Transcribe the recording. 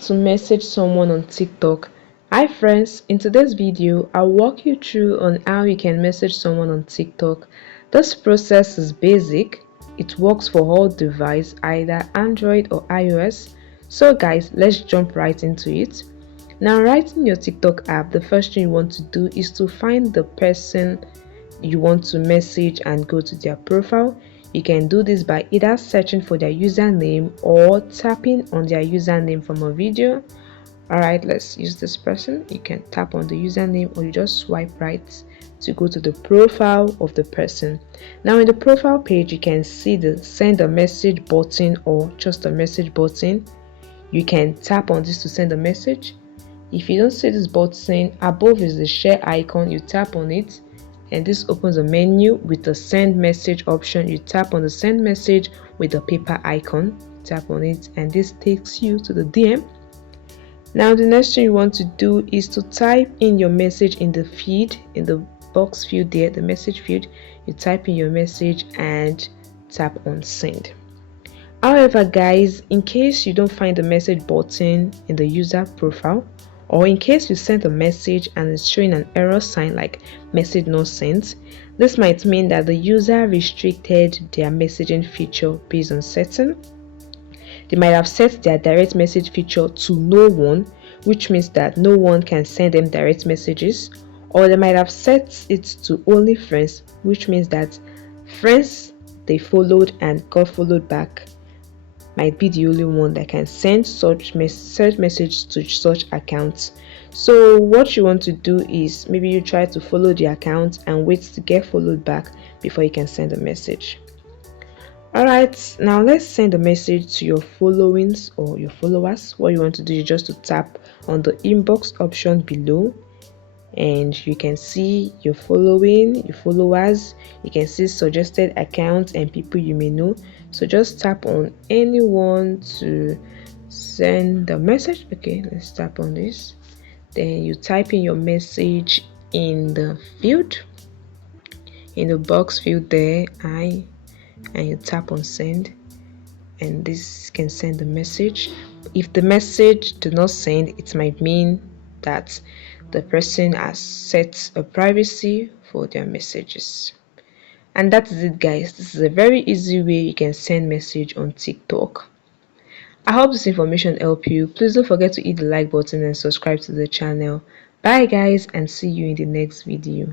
to message someone on TikTok. Hi friends, in today's video I'll walk you through on how you can message someone on TikTok. This process is basic. It works for all devices, either Android or iOS. So guys, let's jump right into it. Now, right in your TikTok app, the first thing you want to do is to find the person you want to message and go to their profile. You can do this by either searching for their username or tapping on their username from a video. Alright, let's use this person. You can tap on the username or you just swipe right to go to the profile of the person. Now in the profile page, you can see the send a message button or just a message button. You can tap on this to send a message. If you don't see this button, above is the share icon. You tap on it and this opens a menu with the send message option. You tap on the send message with the paper icon, tap on it, and this takes you to the DM. Now the next thing you want to do is to type in your message in the feed, in the box field there, the message field. You type in your message and tap on send. However guys, in case you don't find the message button in the user profile, or in case you sent a message and it's showing an error sign like message not sent, this might mean that the user restricted their messaging feature based on setting. They might have set their direct message feature to no one, which means that no one can send them direct messages, or they might have set it to only friends, which means that friends they followed and got followed back might be the only one that can send such message to such accounts. So what you want to do is maybe you try to follow the account and wait to get followed back before you can send a message. Alright, now let's send a message to your followings or your followers. What you want to do is just to tap on the inbox option below and you can see your following, your followers. You can see suggested accounts and people you may know. So just tap on anyone to send the message. Okay, let's tap on this. Then you type in your message in the field, in the box field there, and you tap on send, and this can send the message. If the message do not send, it might mean that the person has set a privacy for their messages. And that is it guys. This is a very easy way you can send message on TikTok. I hope this information helped you. Please don't forget to hit the like button and subscribe to the channel. Bye guys, and see you in the next video.